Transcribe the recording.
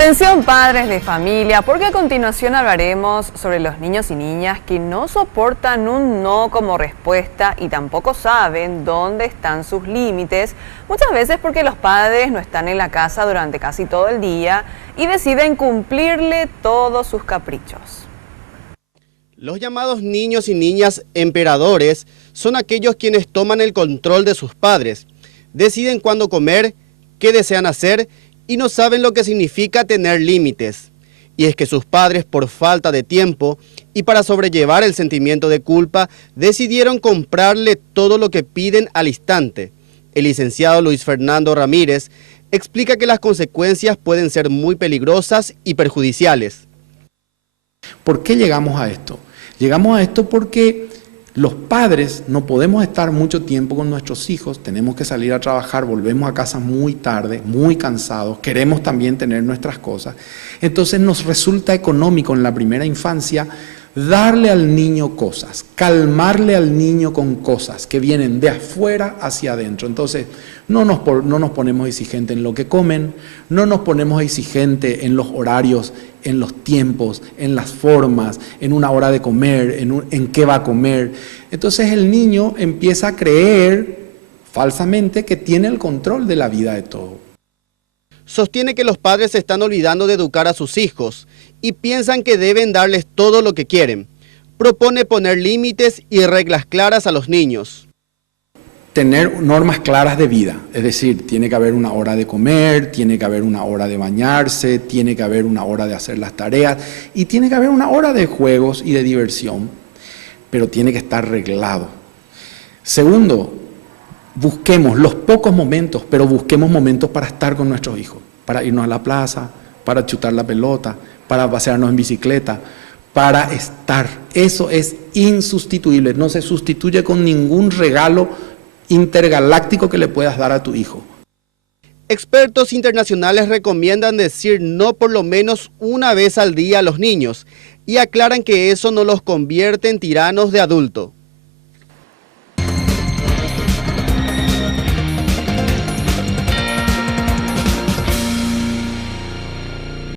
Atención padres de familia, porque a continuación hablaremos sobre los niños y niñas que no soportan un no como respuesta y tampoco saben dónde están sus límites, muchas veces porque los padres no están en la casa durante casi todo el día y deciden cumplirle todos sus caprichos. Los llamados niños y niñas emperadores son aquellos quienes toman el control de sus padres, deciden cuándo comer, qué desean hacer y no saben lo que significa tener límites. Y es que sus padres, por falta de tiempo y para sobrellevar el sentimiento de culpa, decidieron comprarle todo lo que piden al instante. El licenciado Luis Fernando Ramírez explica que las consecuencias pueden ser muy peligrosas y perjudiciales. ¿Por qué llegamos a esto? Llegamos a esto porque los padres no podemos estar mucho tiempo con nuestros hijos, tenemos que salir a trabajar, volvemos a casa muy tarde, muy cansados, queremos también tener nuestras cosas. Entonces nos resulta económico en la primera infancia darle al niño cosas, calmarle al niño con cosas que vienen de afuera hacia adentro. Entonces no nos ponemos exigentes en lo que comen, no nos ponemos exigentes en los horarios, en los tiempos, en las formas, en una hora de comer, en qué va a comer. Entonces el niño empieza a creer falsamente que tiene el control de la vida de todo. Sostiene que los padres se están olvidando de educar a sus hijos y piensan que deben darles todo lo que quieren. Propone poner límites y reglas claras a los niños. Tener normas claras de vida, es decir, tiene que haber una hora de comer, tiene que haber una hora de bañarse, tiene que haber una hora de hacer las tareas y tiene que haber una hora de juegos y de diversión, pero tiene que estar reglado. Segundo, busquemos los pocos momentos, pero busquemos momentos para estar con nuestros hijos, para irnos a la plaza, para chutar la pelota, para pasearnos en bicicleta, para estar. Eso es insustituible, no se sustituye con ningún regalo intergaláctico que le puedas dar a tu hijo. Expertos internacionales recomiendan decir no por lo menos una vez al día a los niños y aclaran que eso no los convierte en tiranos de adulto.